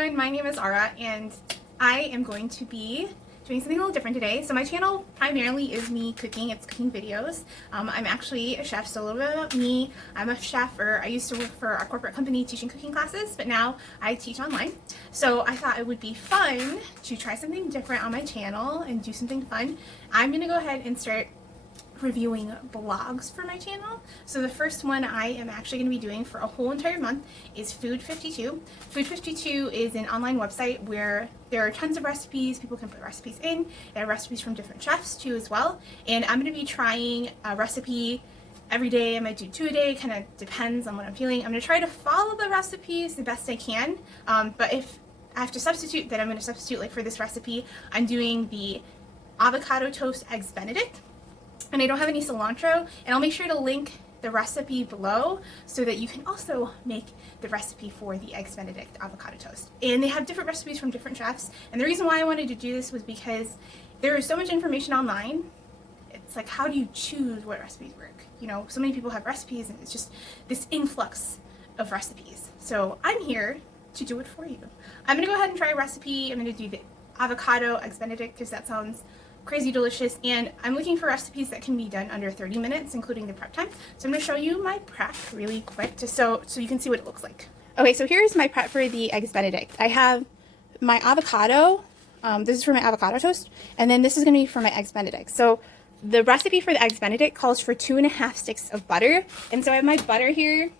everyone, my name is Ara and I am going to be doing something a little different today. So my channel primarily is me cooking, it's cooking videos. I'm actually a chef, so a little bit about me. I'm a chef, or I used to work for a corporate company teaching cooking classes, but now I teach online. So I thought it would be fun to try something different on my channel and do something fun. I'm going to go ahead and start reviewing blogs for my channel. So the first one I am actually going to be doing for a whole entire month is Food 52. Food 52 is an online website where there are tons of recipes. People can put recipes in. There are recipes from different chefs too as well. And I'm going to be trying a recipe every day. I might do 2 a day, kind of depends on what I'm feeling. I'm going to try to follow the recipes the best I can. But if I have to substitute, then I'm going to substitute. Like for this recipe, I'm doing the avocado toast eggs Benedict. And I don't have any cilantro, and I'll make sure to link the recipe below so that you can also make the recipe for the eggs Benedict avocado toast. And they have different recipes from different chefs, and the reason why I wanted to do this was because there is so much information online. It's like, how do you choose what recipes work? You know, so many people have recipes, and it's just this influx of recipes. So I'm here to do it for you. I'm going to go ahead and try a recipe. I'm going to do the avocado eggs Benedict because that sounds crazy delicious, and I'm looking for recipes that can be done under 30 minutes, including the prep time. So I'm going to show you my prep really quick, just so you can see what it looks like. Okay, so here's my prep for the eggs Benedict. I have my avocado. This is for my avocado toast, and then this is going to be for my eggs Benedict. So the recipe for the eggs Benedict calls for 2.5 sticks of butter, and so I have my butter here.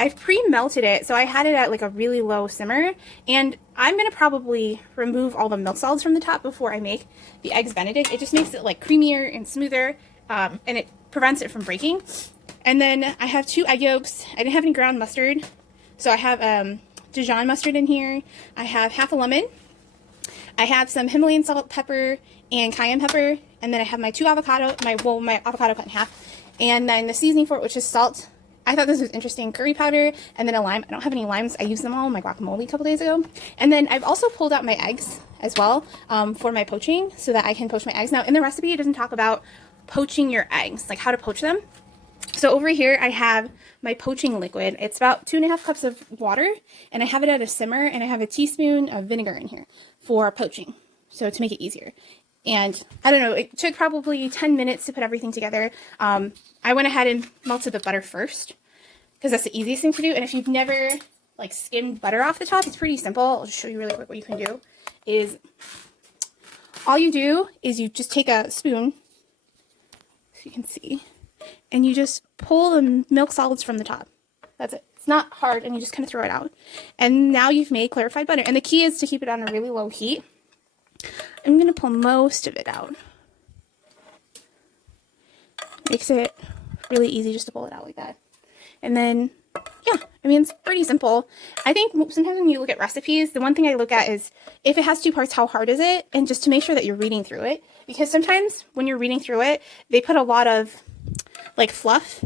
I've pre-melted it, so I had it at like a really low simmer, and I'm going to probably remove all the milk solids from the top before I make the eggs Benedict. It just makes it like creamier and smoother, and it prevents it from breaking. And then I have 2 egg yolks. I didn't have any ground mustard, so I have Dijon mustard in here. I have half a lemon. I have some Himalayan salt, pepper, and cayenne pepper, and then I have my 2 avocado, my avocado cut in half, and then the seasoning for it, which is salt. I thought this was interesting, curry powder, and then a lime. I don't have any limes. I used them all in my guacamole a couple days ago. And then I've also pulled out my eggs as well for my poaching so that I can poach my eggs. Now, in the recipe, it doesn't talk about poaching your eggs, like how to poach them. So over here, I have my poaching liquid. It's about 2.5 cups of water, and I have it at a simmer, and I have a teaspoon of vinegar in here for poaching, so to make it easier. And I don't know, it took probably 10 minutes to put everything together. I went ahead and melted the butter first because that's the easiest thing to do. And if you've never like skimmed butter off the top, it's pretty simple. I'll just show you really quick what you can do. Is all you do is you just take a spoon, so you can see, and you just pull the milk solids from the top. That's it. It's not hard, and you just kind of throw it out. And now you've made clarified butter. And the key is to keep it on a really low heat. I'm going to pull most of it out. Makes it really easy just to pull it out like that. And then, yeah, I mean, it's pretty simple. I think sometimes when you look at recipes, the one thing I look at is if it has 2 parts, how hard is it? And just to make sure that you're reading through it. Because sometimes when you're reading through it, they put a lot of like fluff,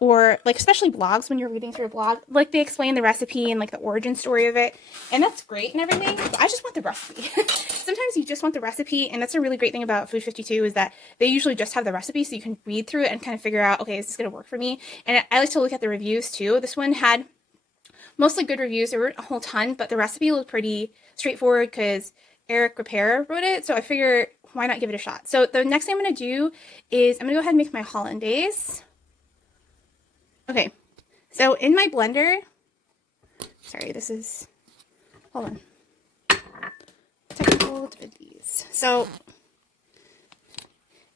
or like especially blogs, when you're reading through a blog, like they explain the recipe and like the origin story of it, and that's great and everything, but I just want the recipe. Sometimes you just want the recipe, and that's a really great thing about Food 52 is that they usually just have the recipe, so you can read through it and kind of figure out, okay, is this going to work for me? And I like to look at the reviews too. This one had mostly good reviews. There weren't a whole ton, but the recipe looked pretty straightforward because Eric Repair wrote it, so I figured why not give it a shot. So the next thing I'm going to do is I'm going to go ahead and make my hollandaise. Okay, so in my blender, sorry, this is, hold on, technical difficulties. So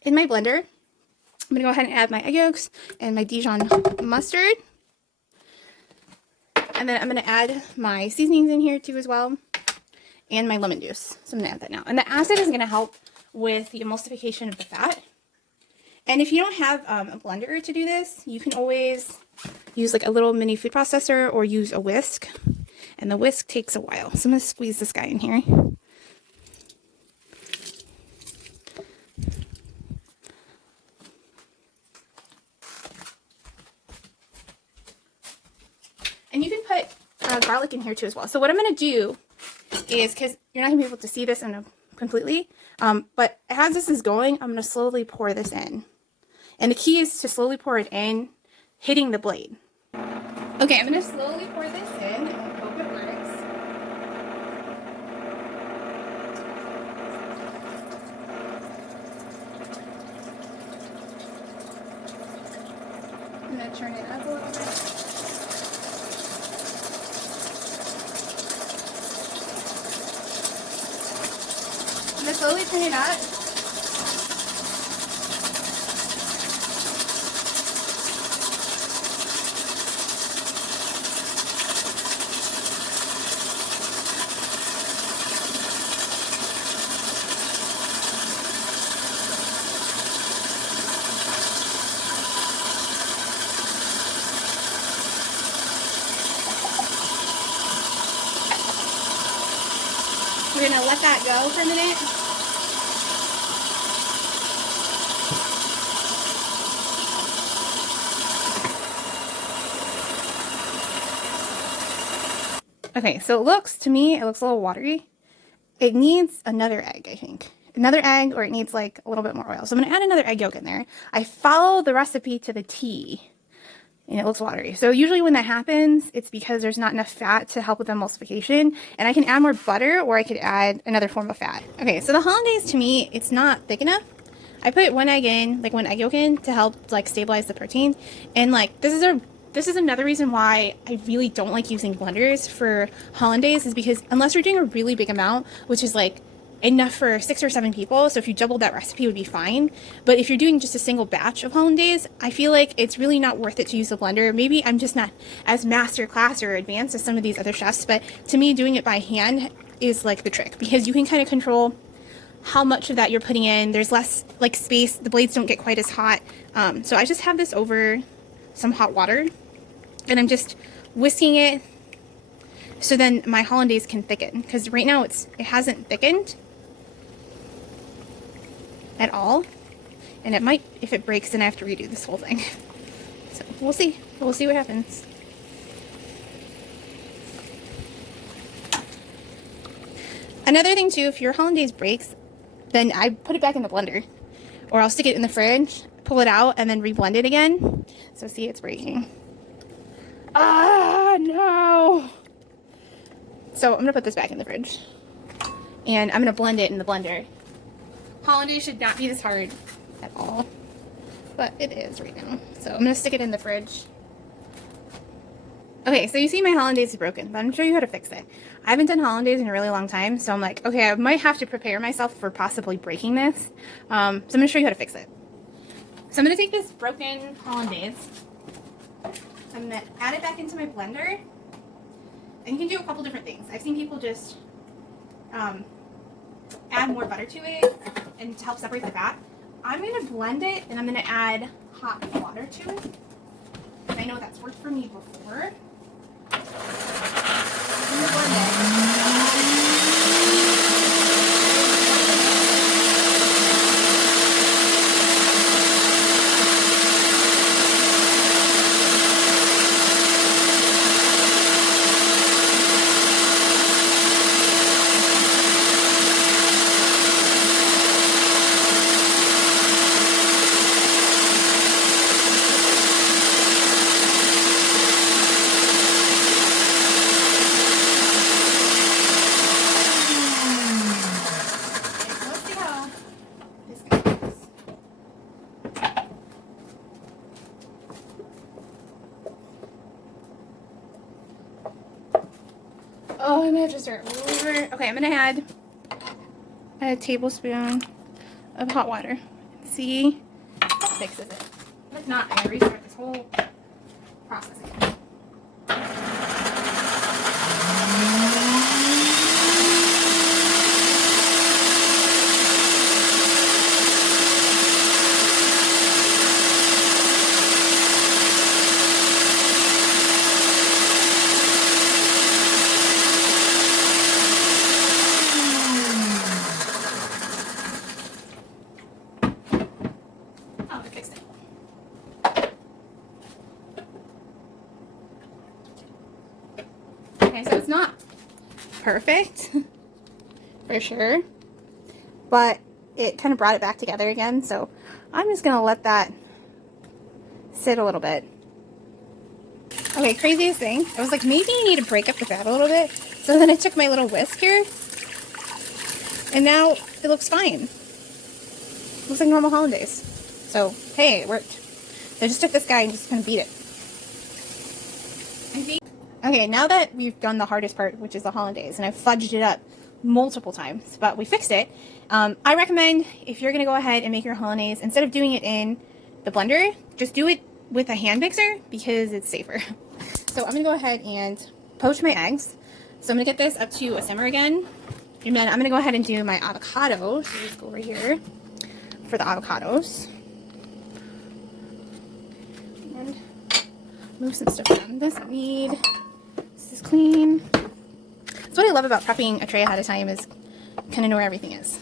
in my blender, I'm going to go ahead and add my egg yolks and my Dijon mustard. And then I'm going to add my seasonings in here too as well, and my lemon juice. So I'm going to add that now. And the acid is going to help with the emulsification of the fat. And if you don't have a blender to do this, you can always use like a little mini food processor or use a whisk. And the whisk takes a while. So I'm going to squeeze this guy in here. And you can put garlic in here too as well. So what I'm going to do is, because you're not going to be able to see this completely, but as this is going, I'm going to slowly pour this in. And the key is to slowly pour it in, hitting the blade. Okay, I'm going to slowly pour this in and hope it works. Turn it up a little bit. I'm going to slowly turn it up. We're going to let that go for a minute. Okay, so it looks a little watery. It needs another egg, I think. Another egg, or it needs like a little bit more oil. So I'm going to add another egg yolk in there. I follow the recipe to the T, and it looks watery. So usually when that happens, it's because there's not enough fat to help with emulsification. And I can add more butter, or I could add another form of fat. Okay, so the hollandaise, to me, it's not thick enough. I put one egg yolk in to help like stabilize the protein. And like this is another reason why I really don't like using blenders for hollandaise, is because unless you're doing a really big amount, which is like enough for 6 or 7 people, so if you doubled that recipe it would be fine. But if you're doing just a single batch of hollandaise, I feel like it's really not worth it to use a blender. Maybe I'm just not as master class or advanced as some of these other chefs, but to me doing it by hand is like the trick, because you can kind of control how much of that you're putting in. There's less like space, the blades don't get quite as hot. So I just have this over some hot water, and I'm just whisking it so then my hollandaise can thicken, because right now it hasn't thickened at all, and it might, if it breaks, then I have to redo this whole thing. So we'll see what happens. Another thing too, if your hollandaise breaks, then I put it back in the blender, or I'll stick it in the fridge, pull it out, and then reblend it again. So see, it's breaking. Ah, no. So I'm gonna put this back in the fridge, and I'm gonna blend it in the blender. Hollandaise should not be this hard at all, but it is right now. So I'm gonna stick it in the fridge. Okay, so you see my hollandaise is broken, but I'm gonna show you how to fix it. I haven't done hollandaise in a really long time, so I'm like, okay, I might have to prepare myself for possibly breaking this. So I'm gonna show you how to fix it. So I'm gonna take this broken hollandaise, I'm gonna add it back into my blender, and you can do a couple different things. I've seen people just add more butter to it and to help separate the fat. I'm going to blend it, and I'm going to add hot water to it. And I know that's worked for me before. I'm going to blend it. Oh, I'm gonna have to start over. Okay, I'm gonna add a tablespoon of hot water. See, that fixes it. If not, I'm gonna restart this whole process again. Okay, so it's not perfect, for sure, but it kind of brought it back together again, so I'm just going to let that sit a little bit. Okay, craziest thing, I was like, maybe you need to break up the fat a little bit, so then I took my little whisk here, and now it looks fine. Looks like normal hollandaise. So, hey, it worked. So I just took this guy and just kind of beat it. Okay, now that we've done the hardest part, which is the hollandaise, and I've fudged it up multiple times, but we fixed it, I recommend if you're going to go ahead and make your hollandaise, instead of doing it in the blender, just do it with a hand mixer because it's safer. So I'm going to go ahead and poach my eggs. So I'm going to get this up to a simmer again, and then I'm going to go ahead and do my avocado. So let's go over here for the avocados. And move some stuff around. Doesn't need... This is clean. That's what I love about prepping a tray ahead of time, is kind of know where everything is.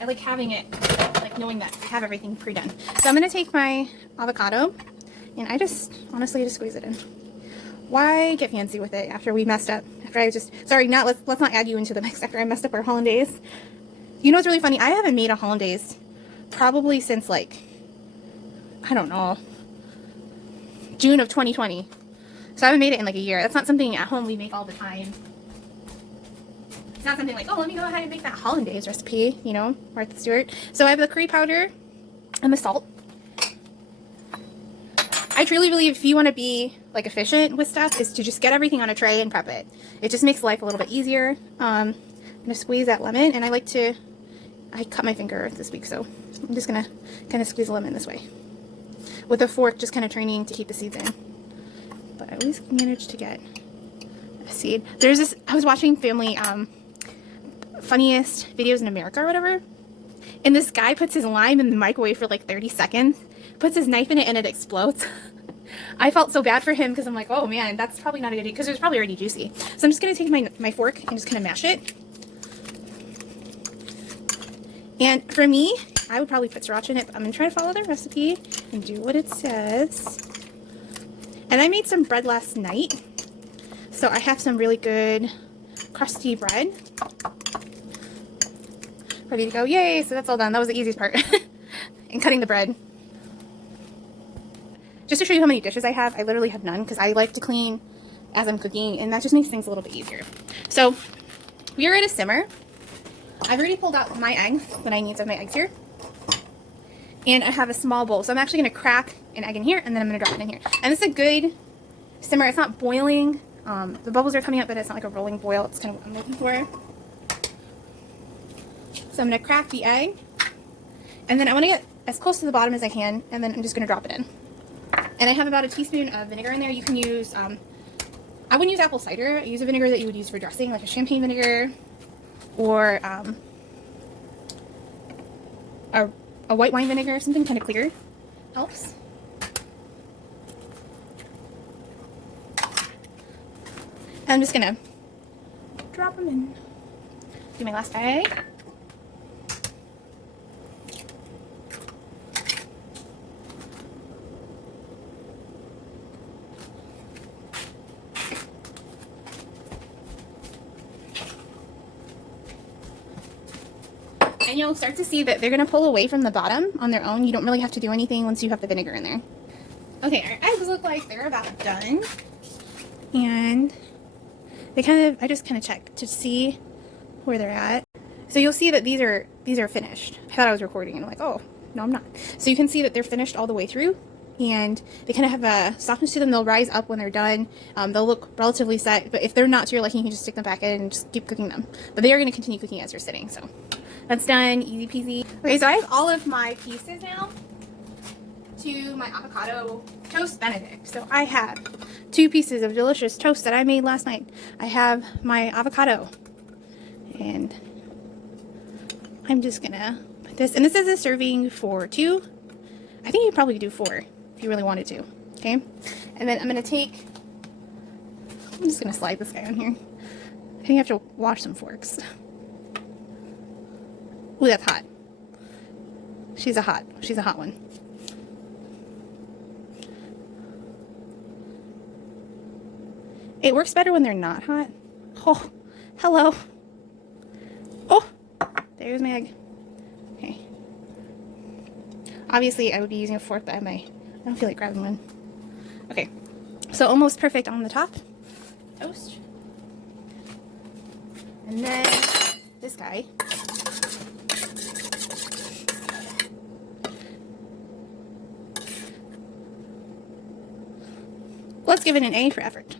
I like having it, like knowing that I have everything pre-done. So I'm going to take my avocado, and I just, honestly, just squeeze it in. Why get fancy with it after we messed up? After I just, sorry, let's not add you into the mix after I messed up our hollandaise. You know what's really funny? I haven't made a hollandaise probably since, like, I don't know, June of 2020. So I haven't made it in like a year. That's not something at home we make all the time. It's not something like, oh, let me go ahead and make that hollandaise recipe, you know, Martha Stewart. So I have the curry powder and the salt. I truly believe if you want to be like efficient with stuff, is to just get everything on a tray and prep it. It just makes life a little bit easier. I'm going to squeeze that lemon, and I cut my finger this week, so I'm just going to kind of squeeze the lemon this way. With a fork, just kind of training to keep the seeds in. But I always managed to get a seed. There's this, I was watching family, funniest videos in America or whatever, and this guy puts his lime in the microwave for like 30 seconds, puts his knife in it, and it explodes. I felt so bad for him because I'm like, oh man, that's probably not a good idea, because it was probably already juicy. So I'm just going to take my fork and just kind of mash it. And for me, I would probably put sriracha in it, but I'm going to try to follow the recipe and do what it says. And I made some bread last night, so I have some really good crusty bread ready to go. Yay! So that's all done. That was the easiest part. And cutting the bread. Just to show you how many dishes I have, I literally have none because I like to clean as I'm cooking, and that just makes things a little bit easier. So we are at a simmer. I've already pulled out my eggs that I need, so I have my eggs here. And I have a small bowl, so I'm actually going to crack an egg in here, and then I'm going to drop it in here. And this is a good simmer. It's not boiling. The bubbles are coming up, but it's not like a rolling boil. It's kind of what I'm looking for. So I'm going to crack the egg, and then I want to get as close to the bottom as I can, and then I'm just going to drop it in. And I have about a teaspoon of vinegar in there. You can use, I wouldn't use apple cider. I use a vinegar that you would use for dressing, like a champagne vinegar, or a white wine vinegar, something kind of clear. Helps. And I'm just gonna drop them in. Do my last egg. And you'll start to see that they're going to pull away from the bottom on their own. You don't really have to do anything once you have the vinegar in there. Okay, our eggs look like they're about done. And they I just kind of check to see where they're at. So you'll see that these are finished. I thought I was recording, and I'm like, oh, no, I'm not. So you can see that they're finished all the way through. And they kind of have a softness to them. They'll rise up when they're done. They'll look relatively set. But if they're not to your liking, you can just stick them back in and just keep cooking them. But they are going to continue cooking as they're sitting, so... That's done, easy peasy. Okay, so I have all of my pieces now to my avocado toast Benedict. So I have 2 pieces of delicious toast that I made last night. I have my avocado, and I'm just gonna put this, and this is a serving for 2. I think you probably could do 4 if you really wanted to, okay? And then I'm just gonna slide this guy on here. I think I have to wash some forks. Ooh, that's hot. She's a hot one. It works better when they're not hot. Oh, hello. Oh, there's my egg. Okay. Obviously, I would be using a fork, but I don't feel like grabbing one. Okay, so almost perfect on the top. Toast. And then this guy. let's give it an A for effort.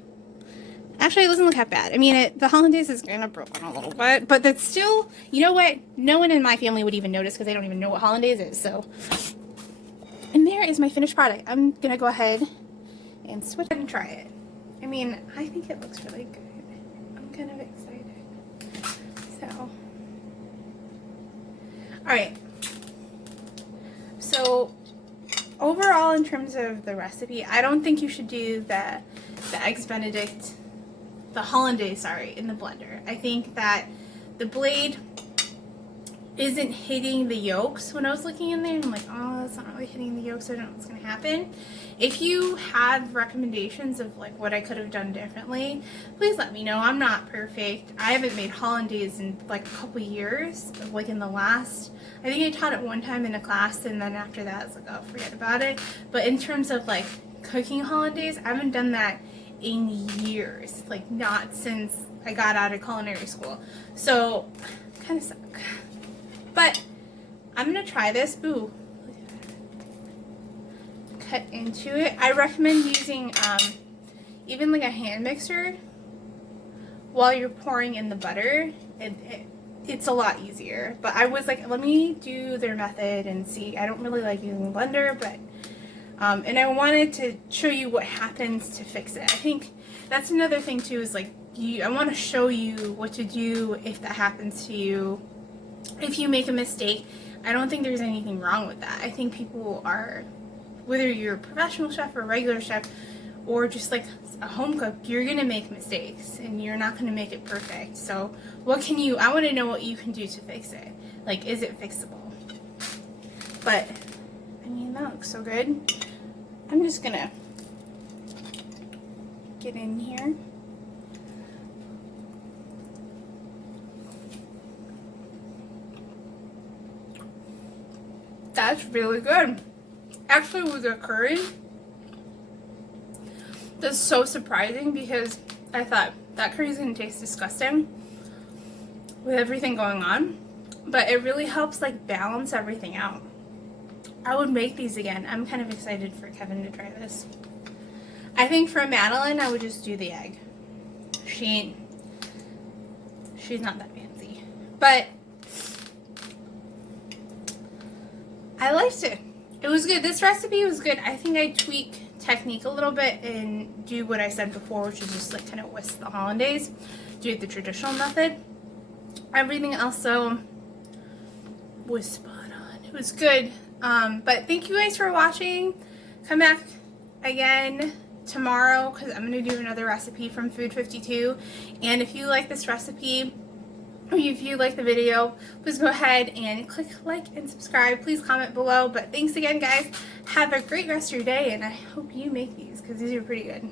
Actually, it doesn't look half bad. I mean, the hollandaise is kind of broken a little bit, but that's still, you know what? No one in my family would even notice because they don't even know what hollandaise is, so. And there is my finished product. I'm going to go ahead and switch and try it. I mean, I think it looks really good. I'm kind of excited. So. Alright. So, overall, in terms of the recipe, I don't think you should do the eggs Benedict, the hollandaise, sorry, in the blender. I think that the blade isn't hitting the yolks. When I was looking in there, I'm like, oh, it's not really hitting the yolks. I don't know what's going to happen. If you have recommendations of like what I could have done differently, please let me know. I'm not perfect. I haven't made hollandaise in like a couple years, like in the last, I think I taught it one time in a class, and then after that, it's like, oh, forget about it. But in terms of like cooking hollandaise, I haven't done that in years, like not since I got out of culinary school. So, kind of suck. But I'm gonna try this. Ooh, cut into it. I recommend using even like a hand mixer while you're pouring in the butter. It's a lot easier. But I was like, let me do their method and see. I don't really like using a blender, but and I wanted to show you what happens to fix it. I think that's another thing too, is like I want to show you what to do if that happens to you. If you make a mistake, I don't think there's anything wrong with that. I think people are, whether you're a professional chef or a regular chef or just like a home cook, you're going to make mistakes and you're not going to make it perfect. So what can you, I want to know what you can do to fix it. Like, is it fixable? But, I mean, that looks so good. I'm just going to get in here. That's really good. Actually, with the curry, that's so surprising because I thought that curry is going to taste disgusting with everything going on. But it really helps like balance everything out. I would make these again. I'm kind of excited for Kevin to try this. I think for Madeline, I would just do the egg. She's not that fancy. But I liked it. It was good. This recipe was good. I think I tweak technique a little bit and do what I said before, which is just like kind of whisk the hollandaise, do it the traditional method. Everything else though was spot on. It was good. But thank you guys for watching. Come back again tomorrow because I'm going to do another recipe from Food 52. And if you like this recipe, or if you like the video, please go ahead and click like and subscribe. Please comment below. But thanks again, guys. Have a great rest of your day, and I hope you make these because these are pretty good.